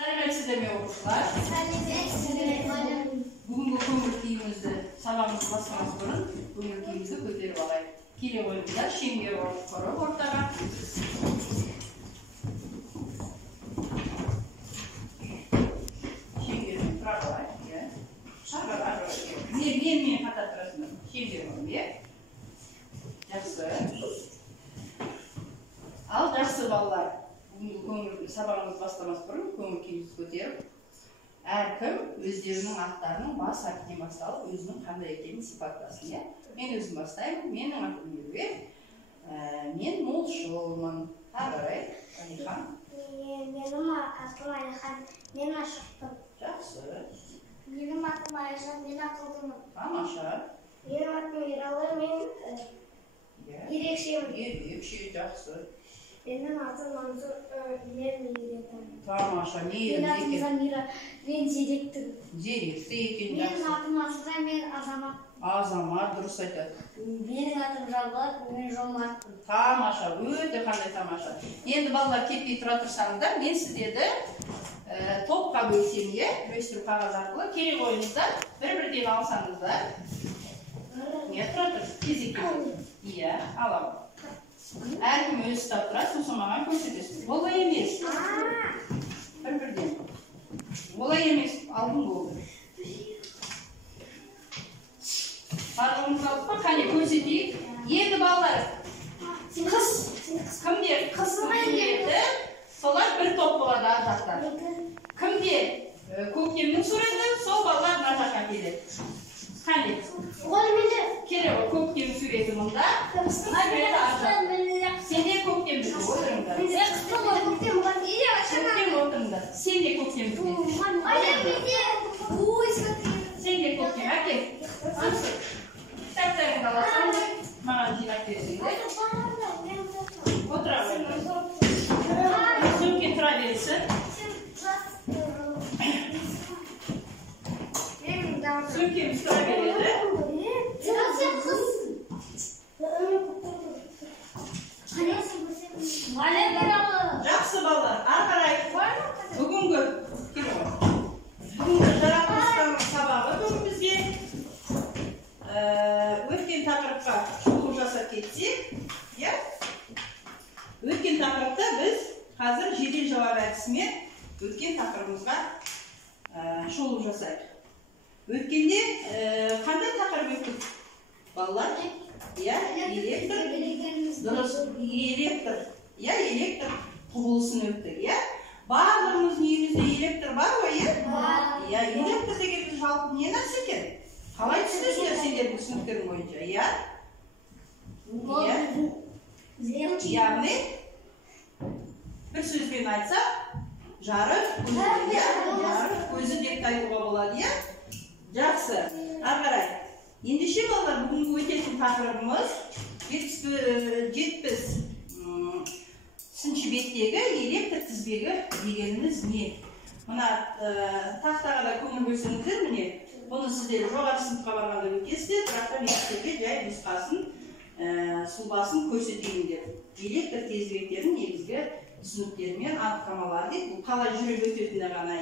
Сәлеметсіздер ме оқушылар? Бүгінгі көңіл күйімізді сабағымызды бастамас бұрын көңіл күйімізді көтеріп алайық. Келе қойыңыздар, шеңбер құрып ортаға. Шеңбермен тұра қалайық. Менімен қатар тұрасыңдар. Шеңбер құрып. Жақсы. Ал жақсы балалар. Бүгінгі сабағымызды бастамас бұрын көңіл күйімізді көтеріп, әркім өздерінің аттарының бас әріптен басталып, өзінің қандай екенін сипаттасын. Мен өзім бастаймын. Менің атым Меруерт. Мен молшылмын. Қарай, Алихан. Менің атым Алихан. Мен ашықпын. Жақсы. Менің атым Айжан. Мен ақылдымын. Тамаша. Менің атым Ералы. Мен ерекшемін. Ерекше, жақсы. Менің атым Мансұр. Мен мейретімін. Тамаша, Менің атым Замира. Мен зеректімін. Зеректі екен, Менің жақсы. атым Асыра. Мен Азамат. Азамат, дұрыс айтады. Менің атым Жалбат. Мен Жомартпын. Тамаша, өте қандай тамаша. Енді балалар кетпей тұра тұрсаңыздар, мен сіздерді топқа бөлсем, үлестіру қағаз арқылы келе қойыңыздар, бір-бірден алсаңыздар. Тұра тұр, кезекке. Иә, аламын. Әркім өз ұстап тұрады, сосын маған көрсетесіз. Олай емес. Бір-бірден. Олай емес, алдын болды. Қарғымыз алып па, қане көрсетейік. Енді балалар, кімдер қызмайды, солар бір топ болады ар жақтан. Кімдер көктемнің суреті, сол балалар мына жаққа келеді. Қане? Келе ғой, көктем суреті мұнда. Сен де көктемді отырыңдар. Көктем отырыңдар. Сен де көктемді. Сен де көктем, әкел. Кітаптарыңды аласың, маған жинап берсеңдер. Отыра қойыңдар. Сөмке тұра берсін. Сөмкеміз тұра береді. Жақсы балалар, ары қарай бүгінгі жаратылыстаның сабағы бүгін бізге өткен тақырыпқа шолу жасап кетсек, өткен тақырыпта біз қазір жедел жауап әдісімен өткен тақырыбымызға шолу жасайық. Өткенде қандай тақырып өттік? Балалар? Электр. Дұрыс, электр. Электр құбылысын өттік. Барлығымыз үйімізде электр бар ғой? Электр деген біз жалпы не нәрсе екен? Қалай түсінесіңдер сендердің түсініктерің бойынша? Яғни бір сөзбен айтсақ, жарық көзі деп айтуға болады. Жақсы. Ары қарай. Ендеше балалар, бүгінгі өтетін тақырыбымыз 70-ші беттегі электр тізбегі дегеніміз не? Мына тақтаға да көңіл бөлсеңіздер, міне, бұны сіздер жоғары сыныпқа барғанда өтесіздер, бірақ та мектепте жай нұсқасын, сұлбасын көрсетейін деп. Электр тізбектерінің негізгі түсініктерімен анықтамалар дейді. Бұл қалай жүріп өтетіні ғана,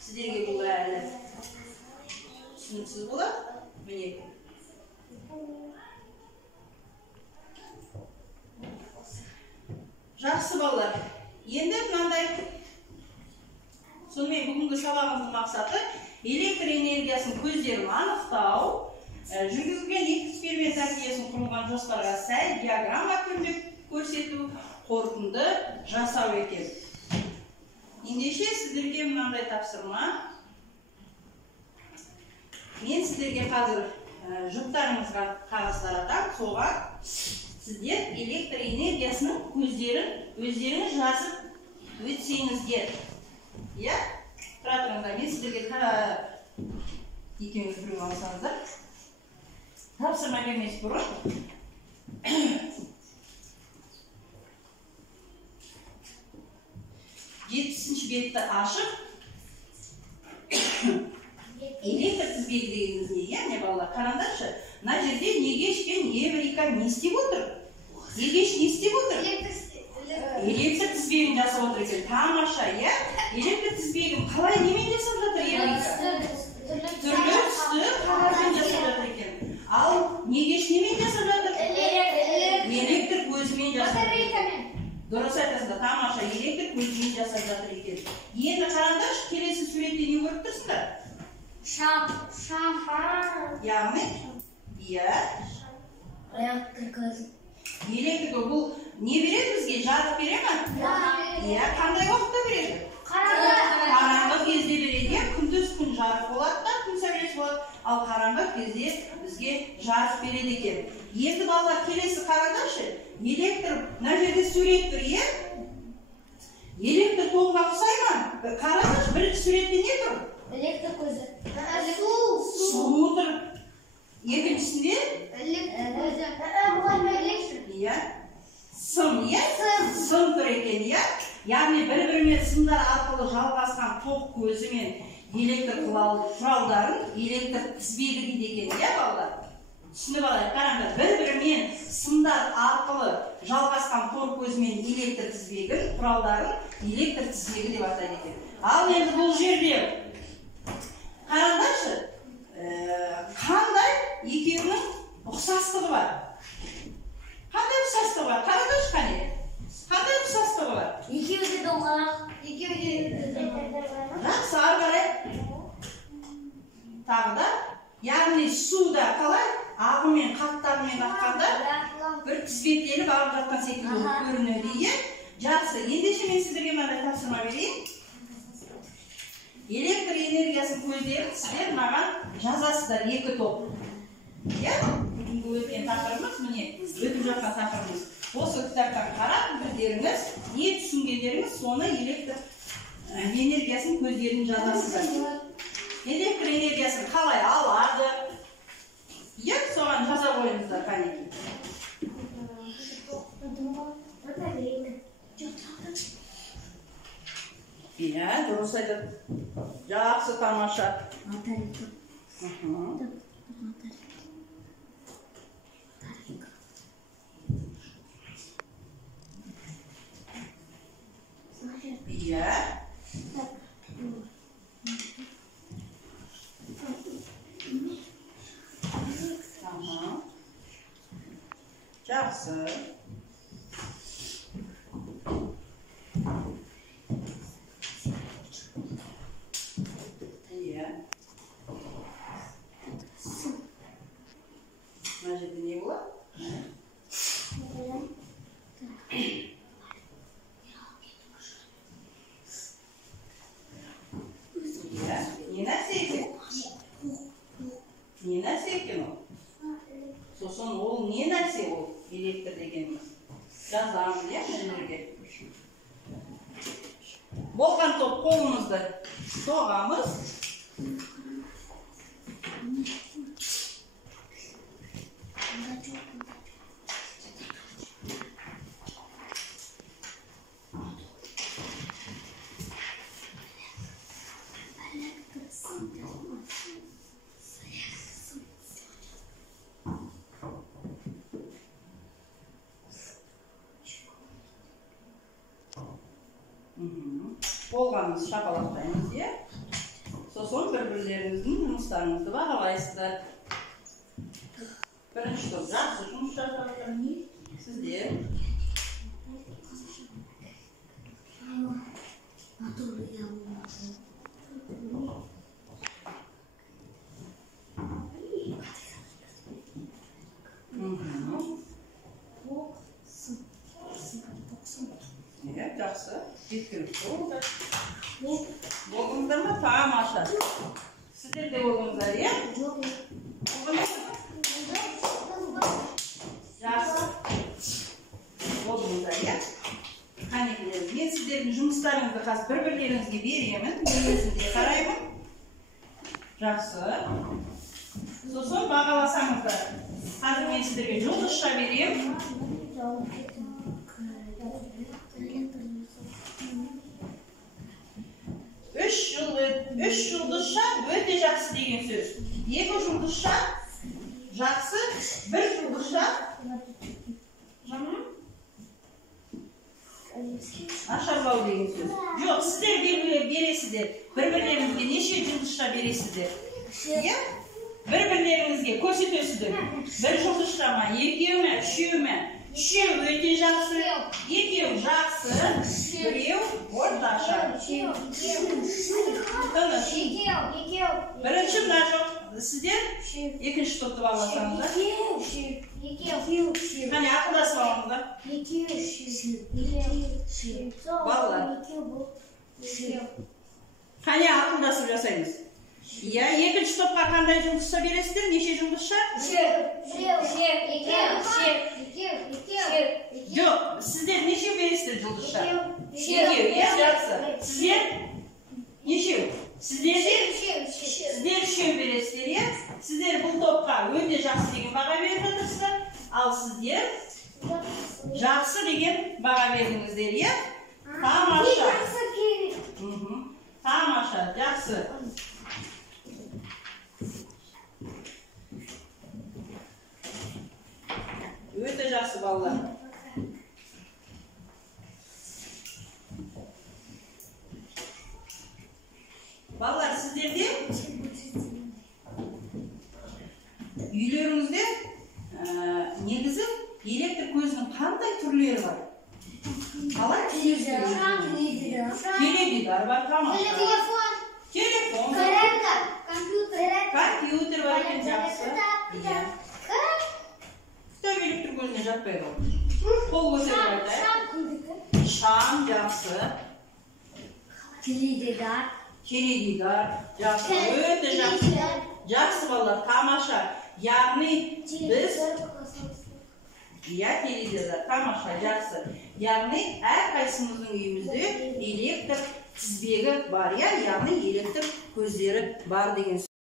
сіздерге бұл әлі түсініксіз болады. Міне. Жақсы балалар. Енді мынандай. Сонымен бүгінгі сабағымыздың мақсаты электр энергиясының көздерін анықтау, жүргізілген эксперимент нәтижесін құрылған жоспарға сай диаграмма түрінде көрсету, қорытынды жасау екен. Ендеше сіздерге мынандай тапсырма. Мен сіздерге қазір жұптарыңызға қағаз таратам, соған сіздер электр энергиясының көздерін өздеріңіз жазып өтсеңіздер. Тұра тұрыңыздар, мен сіздерге екеуіңіз біреу алсаңыздар. Тапсырма бермес бұрын. 70-ші бетті ашып, электр тізбегі дегеніміз не балалар? Қараңдаршы, мына жерде негешпен еврика не істеп отыр? Негеш не істеп отыр? Электр тізбегін жасап отыр екен. Тамаша, электр тізбегі тізбегін қалай немен жасап жатыр электр? Түрлі түсті қағазбен жасап жатыр екен. Ал негеш немен жасап жатыр? Электр көзімен жасап жатыр. Дұрыс айтасыздар, тамаша, электр көзімен жасап жатыр екен. Енді қараңдаршы, келесі суретте не көріп тұрсыңдар? Шам. Яғни, иә. Электр көзі. Электр бұл не береді бізге? Жарық бере ме? Иә, қандай уақытта береді? Қараңғы кезде береді. Күндіз күн жарық болады да, күн сәулесі болады. Ал қараңғы кезде бізге жарық береді екен. Енді балалар келесі қараңдаршы. Электр, мына жерде сурет тұр, иә? Электр тоғына ұқсай ма? Қараңдаршы, бірінші суретте не тұр? Электр көзі. Су тұр. Екіншісінде? Иә. Сым, иә? Сым тұр екен, иә? Яғни бір-бірімен сымдар арқылы жалғасқан тоқ көзі мен электр құралдарын электр тізбегі дейді екен, иә балалар? Түсініп алайық, қараңдар, бір-бірімен сымдар арқылы жалғасқан тоқ көзі мен электр тізбегін, құралдарын электр тізбегі деп атайды екен. Ал енді бұл жерде қараңдаршы, қандай екеуінің ұқсастығы бар? Қандай ұқсастығы бар? Қараңдаршы қане? Қандай ұқсастығы бар? Екеуі де доңғалақ. Жақсы, ары қарай. Тағы да, яғни суда қалай? Ағымен, қаттарымен аққанда бір тізбектеліп ағып жатқан секілді көрінеді, иә? Жақсы, ендеше мен сіздерге мынандай тапсырма берейін. Электр энергиясын көздерін сіздер маған жазасыздар, екі топ. Иә? Бүгінгі өткен тақырыбымыз, міне, өтіп жатқан тақырыбымыз. Осы кітаптан қарап, өздеріңіз не түсінгендеріңіз, соны электр энергиясын көздерін жазасыздар. Электр энергиясын қалай алады? Иә, соған жаза қойыңыздар, қанекей. Иә, дұрыс айтады. Жақсы, тамаша. Иә. Жақсы. Иә. Мына жерде не болады? Не нәрсе екен? Не нәрсе екен ол? Сосын ол не нәрсе ол? Электр дегеніміз. Жазамыз, иә, өнерге. Болған топ қолымызды соғамыз. Болғанымыз шапалақтаймыз, иә? Сосын бір-бірлеріңіздің жұмыстарыңызды бағалайсыздар. Бірінші топ жақсы жұмыс жасап сіздер. Жақсы, жеткілікті болды. Болдыңыздар ма? Тамаша. Сіздер де болдыңыздар, иә? Жақсы. Болдыңыздар, иә? Қанекелер, мен сіздердің жұмыстарыңызды қазір бір-бірлеріңізге беремін, менесінде қараймын. Жақсы. Сосын бағаласаңыздар. Қазір мен сіздерге жұлдызша берем. Үш жұлдызша өте жақсы деген сөз. Екі жұлдызша жақсы, бір жұлдызша нашарлау деген сөз. Жоқ, сіздер белгілеп бересіздер. бересіздер? Бір-бірлеріңізге неше жұлдызша бересіздер? Иә? Бір-бірлеріңізге көрсетесіздер. Бір жұлдызша ма, екеу ме, үшеу ме? Үшеу өте жақсы, екеу жақсы, біреу орташа. Тыныш. Бірінші мына жоқ. Сіздер екінші топты аласаңыздар. Қане ақылдасып алыңыздар. Балалар. Қане ақылдасып жасаймыз. Иә, екінші топқа қандай жұлдызша бересіздер? Неше жұлдызша? Жоқ, сіздер неше бересіздер жұлдызша? Екеу, иә, жақсы. Сіздер нешеу? Сіздер үшеу бересіздер, иә? Сіздер бұл топқа өте жақсы деген баға беріп жатырсыздар, ал сіздер жақсы деген баға бердіңіздер, иә? Тамаша. Тамаша, жақсы. Өте жақсы балалар. Балалар, сіздерде үйлеріңізде негізі электр көзінің қандай түрлері бар? Қалай түрлері? Теледидар бар, тамаша. Телефон. Компьютер бар екен, жақсы. Кітап электр көзіне жатпайды. Қол көтеріп айтайық. Шам, жақсы. Теледидар, жақсы, өте жақсы. Жақсы балалар, тамаша. Яғни біз теледидар, тамаша, жақсы. Яғни әрқайсымыздың үйімізде электр тізбегі бар, яғни электр көздері бар деген сөз.